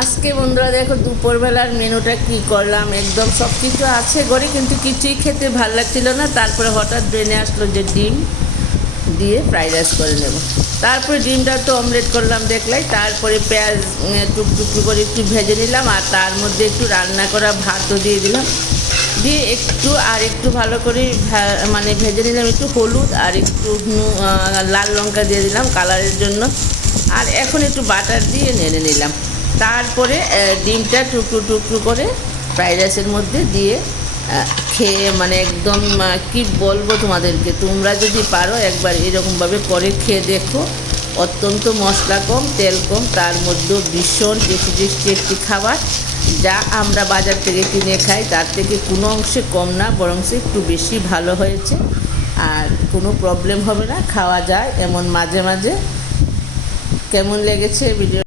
আজকে বন্ধুরা দেখো দুপুরবেলার মেনুটা কি করলাম। একদম সব কিছু আছে ঘরে, কিন্তু কিছুই খেতে ভালো লাগছিল না। তারপরে হঠাৎ ব্রেনে আসলো যে ডিম দিয়ে ফ্রাইড রাইস করে নেব। তারপরে ডিমটা তো অমলেট করলাম দেখলাই। তারপরে পেঁয়াজ টুকটুকু করে একটু ভেজে নিলাম, আর তার মধ্যে একটু রান্না করা ভাতও দিয়ে দিলাম। দিয়ে একটু ভালো করে মানে ভেজে নিলাম, একটু হলুদ আর একটু লাল লঙ্কা দিয়ে দিলাম কালারের জন্য। আর এখন একটু বাটার দিয়ে নেড়ে নিলাম। তারপরে ডিমটা টুকরো টুকরো করে ফ্রাইড রাইসের মধ্যে দিয়ে খেয়ে মানে একদম কি বলবো তোমাদেরকে, তোমরা যদি পারো একবার এরকমভাবে করে খেয়ে দেখো। অত্যন্ত মশলা কম, তেল কম, তার মধ্যেও ভীষণ টেস্টি একটি খাবার, যা আমরা বাজার থেকে কিনে খাই তার থেকে কোনো অংশে কম না, বরং একটু বেশি ভালো হয়েছে। আর কোনো প্রবলেম হবে না, খাওয়া যায় এমন মাঝে মাঝে। কেমন লেগেছে ভিডিও?